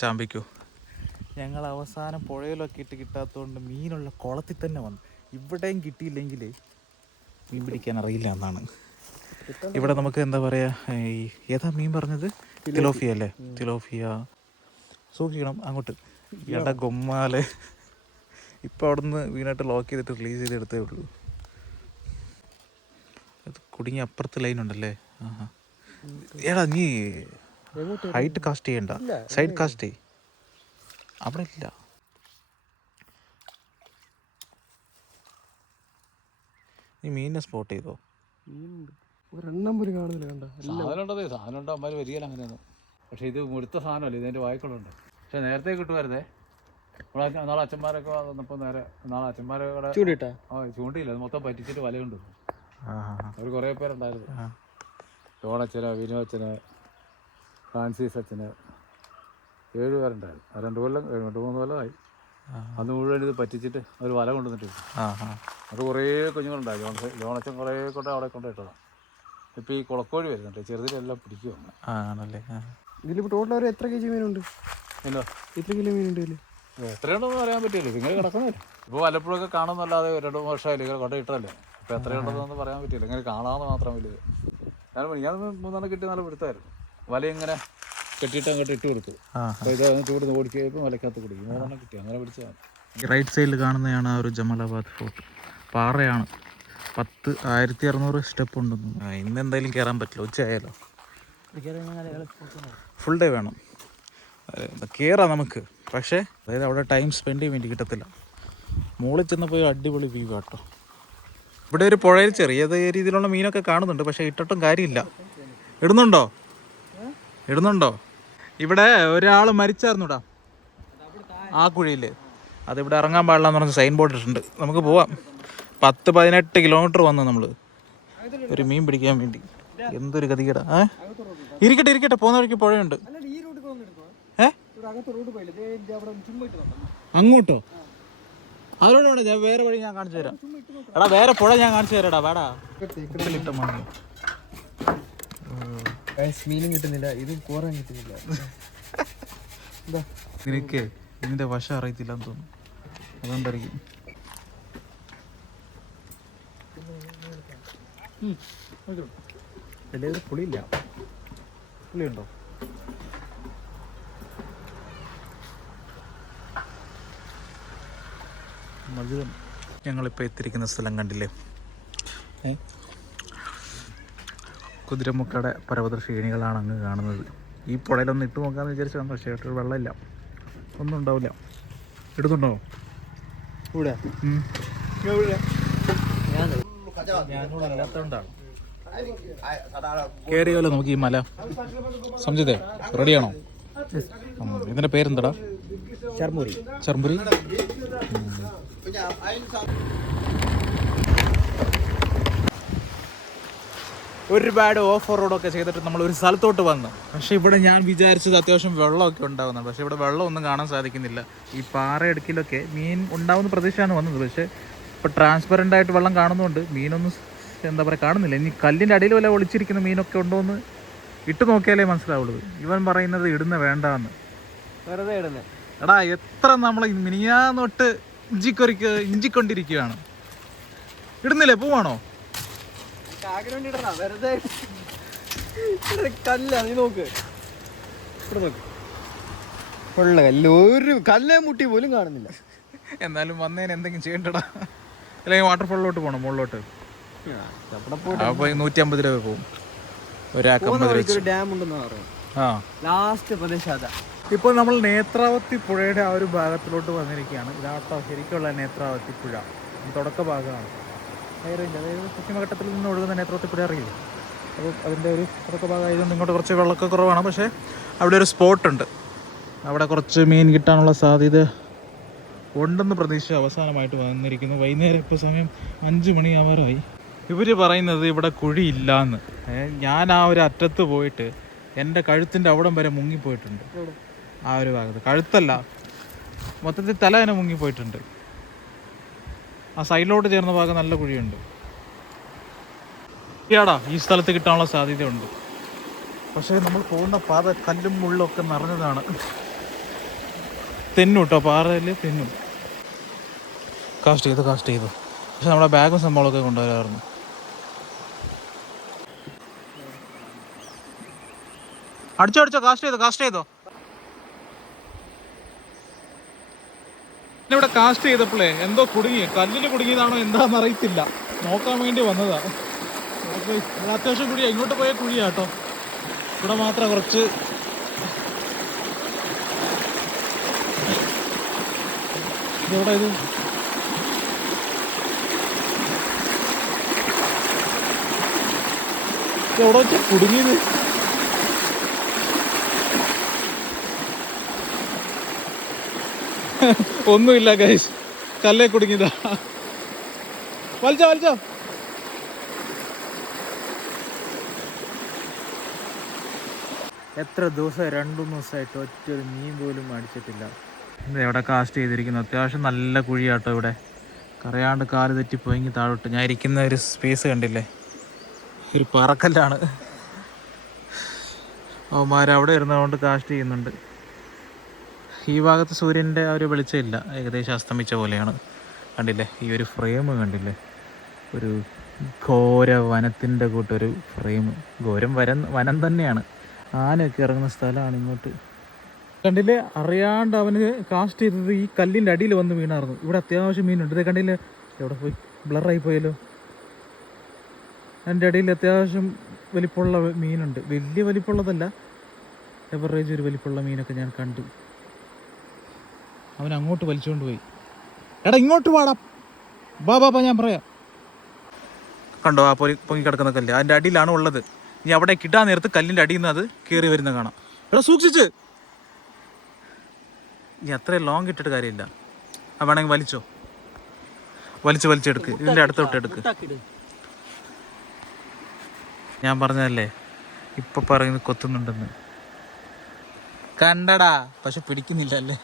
ചാമ്പിക്കോ. ഞങ്ങൾ അവസാനം പുഴയിലൊക്കെ ഇട്ട് കിട്ടാത്തതുകൊണ്ട് മീനുള്ള കുളത്തിൽ തന്നെ വന്നു. ഇവിടെയും കിട്ടിയില്ലെങ്കിൽ മീൻ പിടിക്കാൻ അറിയില്ല എന്നാണ്. ഇവിടെ നമുക്ക് എന്താ പറയുക, ഈ ഏതാ മീൻ പറഞ്ഞത്? തിലോഫിയ അല്ലേ? തിലോഫിയ സൂക്ഷിക്കണം അങ്ങോട്ട്. ഇയാളുടെ ഗൊമ്മാല് ഇപ്പോൾ അവിടെ നിന്ന് വീണായിട്ട് ലോക്ക് ചെയ്തിട്ട് റിലീസ് ചെയ്തെടുത്തേ ഉള്ളൂ. അത് കുടുങ്ങി അപ്പുറത്ത് ലൈൻ ഉണ്ടല്ലേ. ആഹാ ഏടാ നീ ഹൈറ്റ് കാസ്റ്റ് ചെയ്യണ്ട, സൈഡ് കാസ്റ്റ് ചെയ്. അവിടെ ഇല്ല. നീ മീനിനെ സ്പോട്ട് ചെയ്തോ? ഒരെണ്ണം പോലും കാണുന്നില്ല. കണ്ട സാധനം ഉണ്ടോ അമ്മ വരികയില്ല അങ്ങനെയൊന്നും. പക്ഷേ ഇത് മുടുത്ത സാധനമല്ലേ, ഇതിൻ്റെ വായ്ക്കളുണ്ട്. പക്ഷെ നേരത്തെ കിട്ടുമായിരുന്നേ. നാളെ അച്ഛന്മാരൊക്കെ വന്നപ്പോൾ നാളെ അച്ഛന്മാരെ ചൂണ്ടിട്ടാ ചൂണ്ടിയില്ല, അത് മൊത്തം പറ്റിച്ചിട്ട് വലയുണ്ട്. അവർ കുറേ പേരുണ്ടായിരുന്നു. ജോണച്ചന്, വിനു അച്ഛന്, ഫ്രാൻസിസ് അച്ഛന്, 7 പേരുണ്ടായിരുന്നു. 2-3 കൊല്ലമായി. അന്ന് മുഴുവൻ ഇത് പറ്റിച്ചിട്ട് അവർ വല കൊണ്ടുവന്നിട്ട് അത് കുറേ കുഞ്ഞുങ്ങളുണ്ടായി. ജോണച്ചൻ കുറേ കൊണ്ട് അവിടെ കൊണ്ടിട്ടതാണ്. ഇപ്പം ഈ കുളക്കോഴി വരുന്നുണ്ട്, ചെറുതിലെല്ലാം പിടിക്കുവാണ്. ആണല്ലേ. ഇതിലിപ്പോൾ ടോട്ടൽ അവർ എത്ര kg മീനുണ്ട്? ഇല്ല, എത്ര കിലോ മീനുണ്ട് ഇതിൽ? എത്രയുണ്ടെന്ന് പറയാൻ പറ്റില്ല. ഇങ്ങനെ കിടക്കുന്നില്ല. ഇപ്പോൾ വല്ലപ്പോഴൊക്കെ കാണുന്നല്ലാതെ 2-3 വർഷമായില്ല ഇങ്ങനെ കൊണ്ട ഇട്ടല്ലേ. ഇപ്പോൾ എത്രയുണ്ടെന്നൊന്നും പറയാൻ പറ്റില്ല. ഇങ്ങനെ കാണാമെന്ന് മാത്രം വലിയത്. ഞാൻ 3 കിട്ടി നല്ല പിടുത്തമായിരുന്നു. വല ഇങ്ങനെ കെട്ടിയിട്ട് അങ്ങോട്ട് ഇട്ട് കൊടുത്തു. അപ്പോൾ ഇത് ചൂട് ഓടിക്കഴിയുമ്പോൾ വലക്കകത്ത് കുടിക്കും. 3 കിട്ടി, അങ്ങനെ പിടിച്ചതാണ്. റൈറ്റ് സൈഡിൽ കാണുന്നതാണ് ആ ഒരു ജമാലാബാദ് ഫോർട്ട്. പാറയാണ്. 1600 സ്റ്റെപ്പ് ഉണ്ടെന്ന്. ഇന്ന് എന്തായാലും കയറാൻ പറ്റില്ല, ഉച്ചയായാലോ. ഫുൾ ഡേ വേണം കയറാം നമുക്ക്. പക്ഷേ അതായത് അവിടെ ടൈം സ്പെൻഡ് ചെയ്യാൻ വേണ്ടി കിട്ടത്തില്ല. മുകളിൽ ചെന്നപ്പോൾ അടിപൊളി വ്യൂ കേട്ടോ. ഇവിടെ ഒരു പുഴയിൽ ചെറിയ രീതിയിലുള്ള മീനൊക്കെ കാണുന്നുണ്ട്, പക്ഷേ ഇട്ടിട്ടും കാര്യമില്ല. ഇടുന്നുണ്ടോ? ഇവിടെ ഒരാൾ മരിച്ചായിരുന്നുടാ ആ കുഴിയിൽ. അതിവിടെ ഇറങ്ങാൻ പാടില്ല എന്ന് പറഞ്ഞ സൈൻ ബോർഡ് ഇട്ടിട്ടുണ്ട്. നമുക്ക് പോവാം. 10-18 കിലോമീറ്റർ വന്നു നമ്മൾ ഒരു മീൻ പിടിക്കാൻ വേണ്ടി. എന്തൊരു ഗതികേടാ. ഇരിക്കട്ടെ, പോകുന്ന വഴിക്ക് പുഴയുണ്ട്. അങ്ങോട്ടോ? അതിനോട് ഞാൻ വേറെ വഴി ഞാൻ കാണിച്ചു തരാം. എടാ വേറെ പുഴ ഞാൻ കാണിച്ചു തരാടാ. വേടാ മീനും കിട്ടുന്നില്ല, ഇത് കോറാൻ കിട്ടുന്നില്ല. നിനക്ക് ഇതിന്റെ വശം അറിയത്തില്ലെന്ന് തോന്നുന്നു, അതുകൊണ്ടായിരിക്കും. പുളിയില്ല. പുളിയുണ്ടോ? മധുരം. ഞങ്ങളിപ്പോൾ എത്തിയിരിക്കുന്ന സ്ഥലം കണ്ടില്ലേ? കുതിരമുക്കയുടെ പർവ്വത ശ്രേണികളാണ് അങ്ങ് കാണുന്നത്. ഈ പുഴയിലൊന്ന് ഇട്ട് നോക്കാമെന്ന് വിചാരിച്ചതാണ്, പക്ഷേ ഒരു വെള്ളമില്ല, ഒന്നും ഉണ്ടാവില്ല. ഇടുന്നുണ്ടോ? ഞാനിവിടെ അല്ലാത്തതുകൊണ്ടാണ്. കയറിയാലോ നമുക്ക് ഈ മല? സംജിതേ റെഡിയാണോ? ഇതിൻ്റെ പേരെന്താടാ? ചർമുരി. ഒരുപാട് ഓഫ് റോഡൊക്കെ ചെയ്തിട്ട് നമ്മൾ ഒരു സ്ഥലത്തോട്ട് വന്നു. പക്ഷേ ഇവിടെ ഞാൻ വിചാരിച്ചത് അത്യാവശ്യം വെള്ളമൊക്കെ ഉണ്ടാകുന്നുണ്ട്, പക്ഷേ ഇവിടെ വെള്ളമൊന്നും കാണാൻ സാധിക്കുന്നില്ല. ഈ പാറയിടുക്കിലൊക്കെ മീൻ ഉണ്ടാവുന്ന പ്രതീക്ഷയാണ് വന്നത്, പക്ഷേ ഇപ്പോൾ ട്രാൻസ്പെറൻ്റ് ആയിട്ട് വെള്ളം കാണുന്നുണ്ട്. മീനൊന്നും എന്താ പറയുക കാണുന്നില്ല. ഇനി കല്ലിൻ്റെ അടിയിൽ വല്ല ഒളിച്ചിരിക്കുന്ന മീനൊക്കെ ഉണ്ടോ എന്ന് ഇട്ട് നോക്കിയാലേ മനസ്സിലാവുള്ളൂ. ഇവൻ പറയുന്നത് ഇടുന്ന വേണ്ടാന്ന്. വെറുതെ ഇടുന്നത്. എടാ എത്ര നമ്മൾ മിനിയാന്നൊട്ട് ഇഞ്ചിക്കൊണ്ടിരിക്കുകയാണ്. ഇടുന്നില്ലേ? പോവാണോ? വെറുതെ കല്ല, നീ നോക്ക്, ഉള്ള കല്ല് ഒരു കല്ലേ മുട്ടി പോലും കാണുന്നില്ല. എന്നാലും വന്നതിന് എന്തെങ്കിലും ചെയ്യണ്ടടാ. അല്ലെങ്കിൽ വാട്ടർഫോളിലോട്ട് പോകണം, മുകളിലോട്ട്. അപ്പോൾ 150 രൂപ പോകും ഒരാൾക്ക്. 50 രൂപ. ഡാം ഉണ്ടെന്ന് പറയും. ലാസ്റ്റ് പ്രദേശം അതാ. ഇപ്പോൾ നമ്മൾ നേത്രാവതി പുഴയുടെ ആ ഒരു ഭാഗത്തിലോട്ട് വന്നിരിക്കുകയാണ്. ഇതാട്ടോ ശരിക്കുള്ള നേത്രാവതി പുഴ, തുടക്ക ഭാഗമാണ്. ഹൈറേഞ്ച്, അതായത് പശ്ചിമഘട്ടത്തിൽ നിന്ന് ഒഴുകുന്ന നേത്രാവതി പുഴ അറിയില്ല. അപ്പോൾ അതിൻ്റെ ഒരു തുടക്ക ഭാഗമായതുകൊണ്ട് ഇങ്ങോട്ട് കുറച്ച് വെള്ളമൊക്കെ കുറവാണ്. പക്ഷേ അവിടെ ഒരു സ്പോട്ടുണ്ട്, അവിടെ കുറച്ച് മീൻ കിട്ടാനുള്ള സാധ്യത ഉണ്ടെന്ന് പ്രതീക്ഷ അവസാനമായിട്ട് വന്നിരിക്കുന്നു. വൈകുന്നേരം ഇപ്പോൾ സമയം 5 മണിയാവാറായി. ഇവർ പറയുന്നത് ഇവിടെ കുഴിയില്ലാന്ന്. ഞാൻ ആ ഒരു അറ്റത്ത് പോയിട്ട് എൻ്റെ കഴുത്തിൻ്റെ അവിടം വരെ മുങ്ങിപ്പോയിട്ടുണ്ട്. ആ ഒരു ഭാഗത്ത് കഴുത്തല്ല, മൊത്തത്തിൽ തല തന്നെ മുങ്ങിപ്പോയിട്ടുണ്ട്. ആ സൈഡിലോട്ട് ചേർന്ന ഭാഗം നല്ല കുഴിയുണ്ട്. ഈ സ്ഥലത്ത് കിട്ടാനുള്ള സാധ്യതയുണ്ട്. പക്ഷേ നമ്മൾ പോകുന്ന പാത കല്ലും മുള്ളൊക്കെ നിറഞ്ഞതാണ്. തെന്നു കേട്ടോ, പാറയിൽ തെന്നു. കാസ്റ്റ് ചെയ്തു പക്ഷെ നമ്മുടെ ബാഗും സംഭവങ്ങളൊക്കെ കൊണ്ടുവരാറുണ്ട്. അടിച്ചോ കാസ്റ്റ് ചെയ്തോ. ഇവിടെ കാസ്റ്റ് ചെയ്തപ്പോഴേ എന്തോ കുടുങ്ങി, കല്ലിൽ കുടുങ്ങിയതാണോ എന്താണെന്ന് അറിയത്തില്ല, നോക്കാൻ വേണ്ടി വന്നതാ. ഇത് അത്യാവശ്യം കുഴിയാ, ഇങ്ങോട്ട് പോയ കുഴിയാ കേട്ടോ. ഇവിടെ മാത്രം കുറച്ച് ഇതെവിടെ ഇത് എവിടെ വെച്ചാ കുടുങ്ങിയത്? ഒന്നുമില്ല ഗൈസ്, കല്ലേ കുടുങ്ങിയതാ. വലിച്ചോ. എത്ര ദിവസം, 2-3 ദിവസമായിട്ട് ഒറ്റൊരു മീൻ പോലും അടിച്ചിട്ടില്ല. ഇത് എവിടെ കാസ്റ്റ് ചെയ്തിരിക്കുന്നു? അത്യാവശ്യം നല്ല കുഴിയാട്ടോ ഇവിടെ. കറയാണ്ട് കാല് തെറ്റിപ്പോയെങ്കിൽ താഴോട്ട്. ഞാൻ ഇരിക്കുന്ന ഒരു സ്പേസ് കണ്ടില്ലേ, ഒരു പറക്കല്ലാണ്. അവന്മാരവിടെ ഇരുന്നതുകൊണ്ട് കാസ്റ്റ് ചെയ്യുന്നുണ്ട്. ഈ ഭാഗത്ത് സൂര്യൻ്റെ ആ ഒരു വെളിച്ചമില്ല, ഏകദേശം അസ്തമിച്ച പോലെയാണ്. കണ്ടില്ലേ ഈ ഒരു ഫ്രെയിം കണ്ടില്ലേ, ഒരു ഘോര വനത്തിൻ്റെ കൂട്ടൊരു ഫ്രെയിം. ഘോരം വനം തന്നെയാണ്, ആനയൊക്കെ ഇറങ്ങുന്ന സ്ഥലമാണ് ഇങ്ങോട്ട്. കണ്ടില്ലേ, അറിയാണ്ട് അവന് കാസ്റ്റ് ചെയ്തത് ഈ കല്ലിൻ്റെ അടിയിൽ വന്ന് വീണായിരുന്നു. ഇവിടെ അത്യാവശ്യം മീനുണ്ട്. ഇതേ കണ്ടില്ലേ, എവിടെ പോയി, ബ്ലറായി പോയല്ലോ. അതിൻ്റെ അടിയിൽ അത്യാവശ്യം വലിപ്പമുള്ള മീനുണ്ട്. വലിയ വലിപ്പമുള്ളതല്ല, എവറേജ് ഒരു വലിപ്പമുള്ള മീനൊക്കെ ഞാൻ കണ്ടു. അവൻ അങ്ങോട്ട് വലിച്ചുകൊണ്ട് പോയി. എടാ ഇങ്ങോട്ട് വാടാ, ബാ ഞാൻ പറയാം. കണ്ടോ ആ പൊങ്ങി കിടക്കുന്ന കല്ല്, അതിൻ്റെ അടിയിലാണ് ഉള്ളത്. ഇനി അവിടെ കിട്ടാൻ നേരത്ത് കല്ലിൻ്റെ അടിയിൽ നിന്ന് അത് കയറി വരുന്ന കാണാം. എടാ സൂക്ഷിച്ച്, ഇനി അത്രയും ലോങ് ഇട്ടിട്ട് കാര്യമില്ല. വേണമെങ്കിൽ വലിച്ചെടുക്ക്, ഇതിൻ്റെ അടുത്തോട്ട് എടുക്ക്. ഞാൻ പറഞ്ഞതല്ലേ ഇപ്പൊ പറയുന്നത് കൊത്തുന്നുണ്ടെന്ന്. കണ്ടടാ, പക്ഷെ പിടിക്കുന്നില്ലല്ലേ.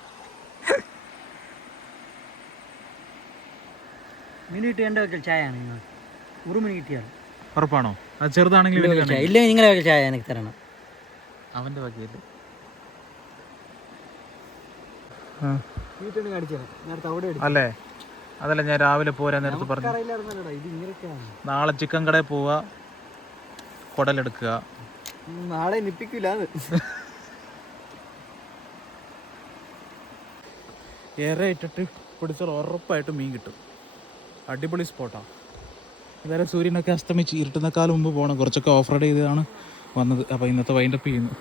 മീൻ കിട്ടി എൻ്റെ വയ്ക്കൽ ചായ ആണ്. ഉറുമീൻ കിട്ടിയാൽ ഉറപ്പാണോ? അത് ചെറുതാണെങ്കിൽ ഇല്ലെങ്കിൽ നിങ്ങളെ വയ്ക്കൽ ചായ എനിക്ക് തരണം. അവൻ്റെ വകയല്ലേ. അല്ലേ, അതല്ല ഞാൻ രാവിലെ പോരാൻ നേരത്ത് പറഞ്ഞു. നാളെ ചിക്കൻ കടയിൽ പോവുക, കുടലെടുക്കുക. നാളെ നിപ്പിക്കില്ല. ഏറെ ഇട്ടിട്ട് പിടിച്ചാൽ ഉറപ്പായിട്ട് മീൻ കിട്ടും. അടിപൊളി സ്പോട്ടാണ്. ഇതുവരെ സൂര്യനൊക്കെ അസ്തമിച്ച് ഇരുട്ടുന്നേക്കാൾ മുമ്പ് പോകണം. കുറച്ചൊക്കെ ഓഫ് റോഡ് ചെയ്താണ് വന്നത്. അപ്പോൾ ഇന്നത്തെ വൈൻഡപ്പ് ചെയ്യുന്നു.